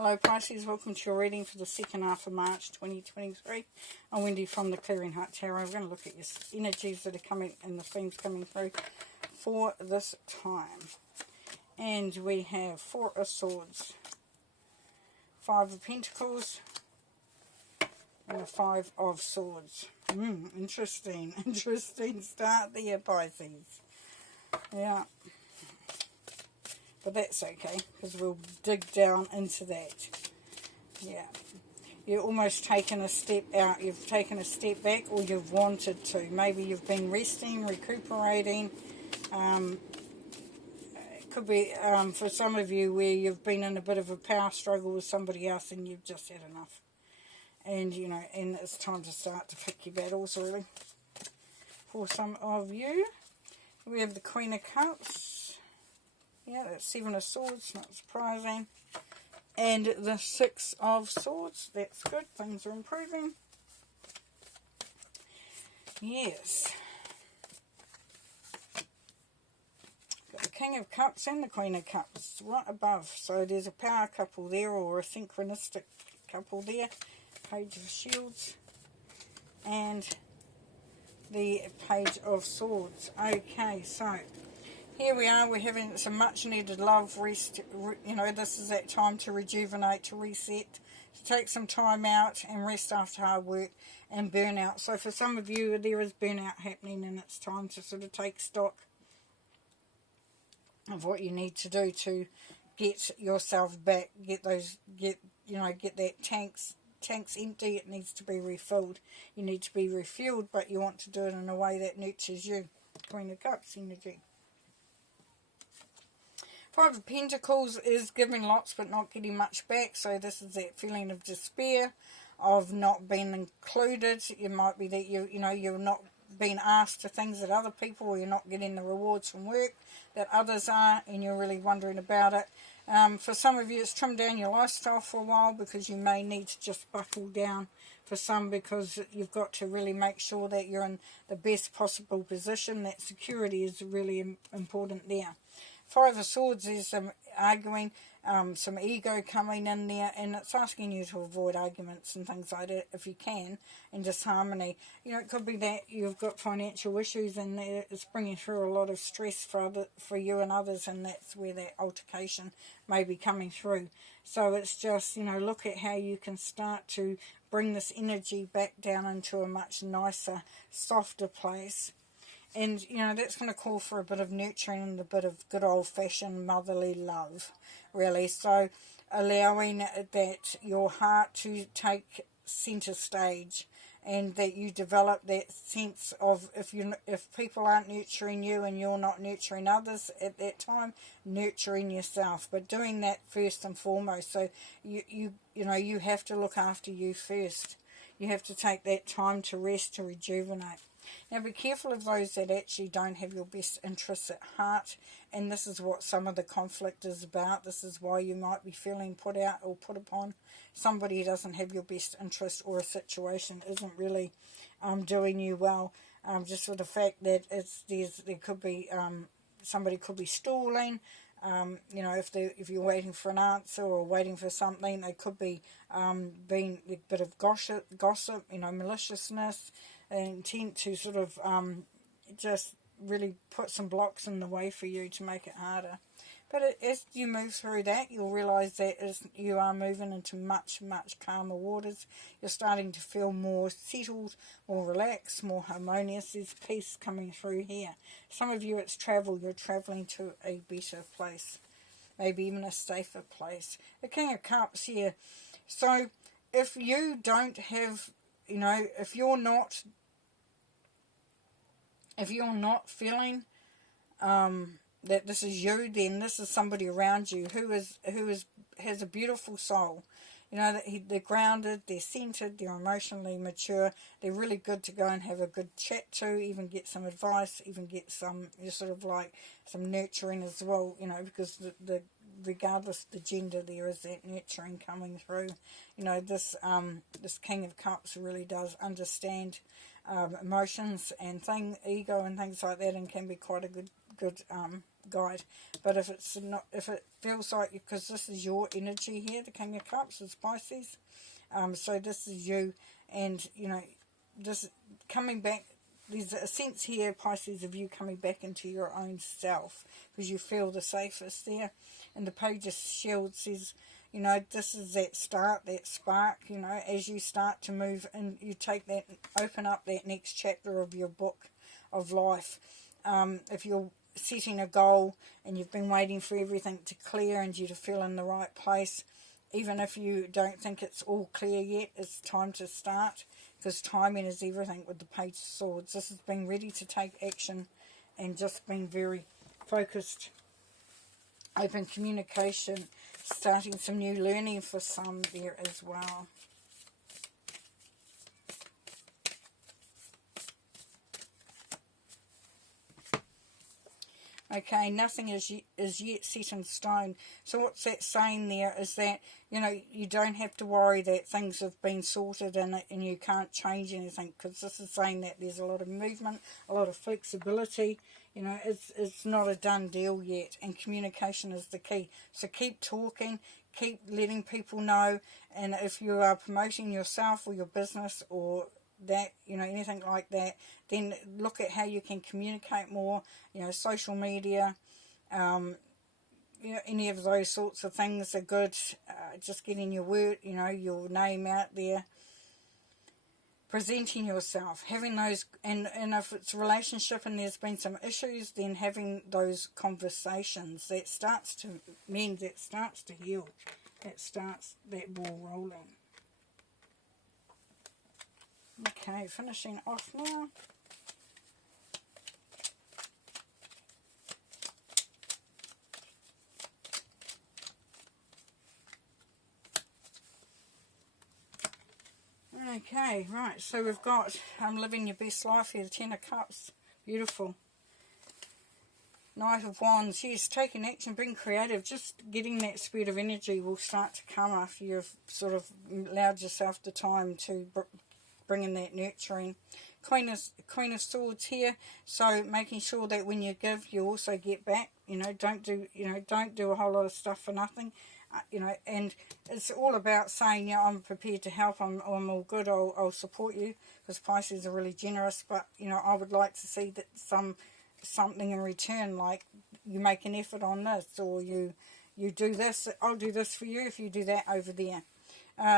Hello Pisces, welcome to your reading for the second half of March 2023. I'm Wendy from the Clearing Heart Tarot. We're going to look at your energies that are coming and the themes coming through for this time. And we have Four of Swords, Five of Pentacles, and a Five of Swords. Interesting start there, Pisces. Yeah. But that's okay, because we'll dig down into that. Yeah. You've almost taken a step out. You've taken a step back, or you've wanted to. Maybe you've been resting, recuperating. It could be for some of you where you've been in a bit of a power struggle with somebody else and you've just had enough. And, you know, and it's time to start to pick your battles, really. For some of you, we have the Queen of Cups. Yeah, that's Seven of Swords, not surprising. And the Six of Swords, that's good, things are improving. Yes. Got the King of Cups and the Queen of Cups right above. So there's a power couple there, or a synchronistic couple there. Page of Shields. And the Page of Swords. Okay, so here we are, we're having some much needed love, rest, you know, this is that time to rejuvenate, to reset, to take some time out and rest after hard work and burnout. So for some of you, there is burnout happening and it's time to sort of take stock of what you need to do to get yourself back, get that tanks empty. It needs to be refilled. You need to be refueled, but you want to do it in a way that nurtures you. Queen of Cups energy. Five of Pentacles is giving lots but not getting much back. So this is that feeling of despair, of not being included. It might be that you're not being asked to things that other people, or you're not getting the rewards from work that others are, and you're really wondering about it. For some of you, it's trimmed down your lifestyle for a while because you may need to just buckle down. For some, because you've got to really make sure that you're in the best possible position. That security is really important there. Five of Swords is some arguing, some ego coming in there, and it's asking you to avoid arguments and things like that if you can, and disharmony. You know, it could be that you've got financial issues and it's bringing through a lot of stress for you and others, and that's where that altercation may be coming through. So it's just, you know, look at how you can start to bring this energy back down into a much nicer, softer place. And, you know, that's going to call for a bit of nurturing and a bit of good old-fashioned motherly love, really. So allowing that your heart to take centre stage, and that you develop that sense of if people aren't nurturing you and you're not nurturing others at that time, nurturing yourself. But doing that first and foremost. So you have to look after you first. You have to take that time to rest, to rejuvenate. Now be careful of those that actually don't have your best interests at heart, and this is what some of the conflict is about. This is why you might be feeling put out or put upon. Somebody who doesn't have your best interest, or a situation isn't really doing you well, just for the fact that there could be somebody could be stalling. You know, if you're waiting for an answer or waiting for something, they could be being a bit of gossip, you know, maliciousness, intent to sort of just really put some blocks in the way for you to make it harder. But as you move through that, you'll realise that as you are moving into much, much calmer waters, you're starting to feel more settled, more relaxed, more harmonious. There's peace coming through here. Some of you, it's travel. You're travelling to a better place, maybe even a safer place. The King of Cups here. So if you don't have, you know, if you're not feeling that this is you, then this is somebody around you who has a beautiful soul. You know, they're grounded, they're centered, they're emotionally mature. They're really good to go and have a good chat to, even get some advice, even get some sort of like some nurturing as well. You know, because regardless of the gender, there is that nurturing coming through. You know, this King of Cups really does understand emotions and ego and things like that, and can be quite a good guide. But if it's not, if it feels like, because this is your energy here, the King of Cups is Pisces, so this is you, and you know, this coming back. There's a sense here, Pisces, of you coming back into your own self because you feel the safest there. And the Page of Shields says, you know, this is that start, that spark, you know, as you start to move and you take that, open up that next chapter of your book of life. If you're setting a goal and you've been waiting for everything to clear and you to feel in the right place, even if you don't think it's all clear yet, it's time to start, because timing is everything with the Page of Swords. This is being ready to take action and just being very focused. Open communication, starting some new learning for some there as well. Okay, nothing is yet set in stone. So what's that saying there is that, you know, you don't have to worry that things have been sorted and you can't change anything, because this is saying that there's a lot of movement, a lot of flexibility. You know, it's not a done deal yet, and communication is the key. So keep talking, keep letting people know, and if you are promoting yourself or your business or that, you know, anything like that, then look at how you can communicate more, you know, social media, you know, any of those sorts of things are good. Just getting your word, you know, your name out there, presenting yourself, having those, and if it's a relationship and there's been some issues, then having those conversations, that starts to mend, that starts to heal, that starts that ball rolling. Okay, finishing off now. Okay, right, so we've got living your best life here, the Ten of Cups. Beautiful. Knight of Wands. Yes, taking action, being creative, just getting that spirit of energy will start to come after you've sort of allowed yourself the time to bring in that nurturing. Queen of Swords here, so making sure that when you give, you also get back. You know, don't do a whole lot of stuff for nothing. You know, and it's all about saying, yeah, I'm prepared to help, I'm all good, I'll support you, because Pisces are really generous, but, you know, I would like to see that something in return, like you make an effort on this, or you do this, I'll do this for you if you do that over there.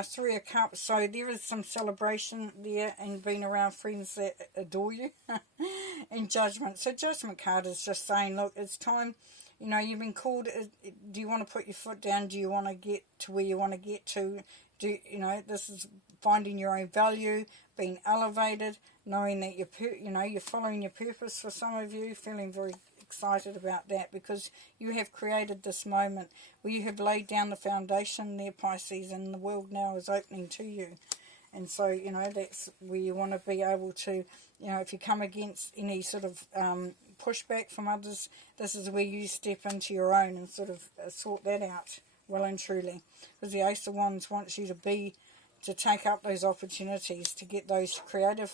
Three of Cups, so there is some celebration there and being around friends that adore you. And Judgment. So Judgment card is just saying, look, it's time, you know, you've been called, do you want to put your foot down? Do you want to get to where you want to get to? You know, this is finding your own value, being elevated, knowing that you're following your purpose. For some of you, feeling very excited about that, because you have created this moment where you have laid down the foundation there, Pisces, and the world now is opening to you. And so, you know, that's where you want to be able to, you know, if you come against any sort of pushback from others, this is where you step into your own and sort of sort that out well and truly. Because the Ace of Wands wants you to take up those opportunities, to get those creative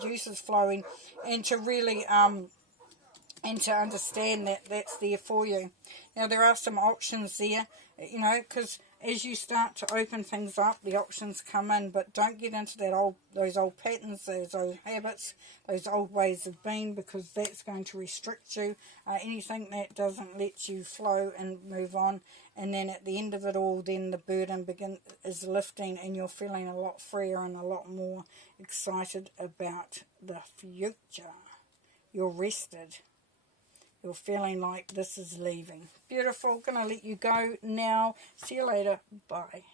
juices flowing, and to really and to understand that that's there for you. Now, there are some options there, you know, because as you start to open things up, the options come in, but don't get into those old patterns, those old habits, those old ways of being, because that's going to restrict you. Anything that doesn't let you flow and move on, and then at the end of it all, then the burden is lifting, and you're feeling a lot freer and a lot more excited about the future. You're rested. You're feeling like this is leaving. Beautiful. Gonna let you go now. See you later. Bye.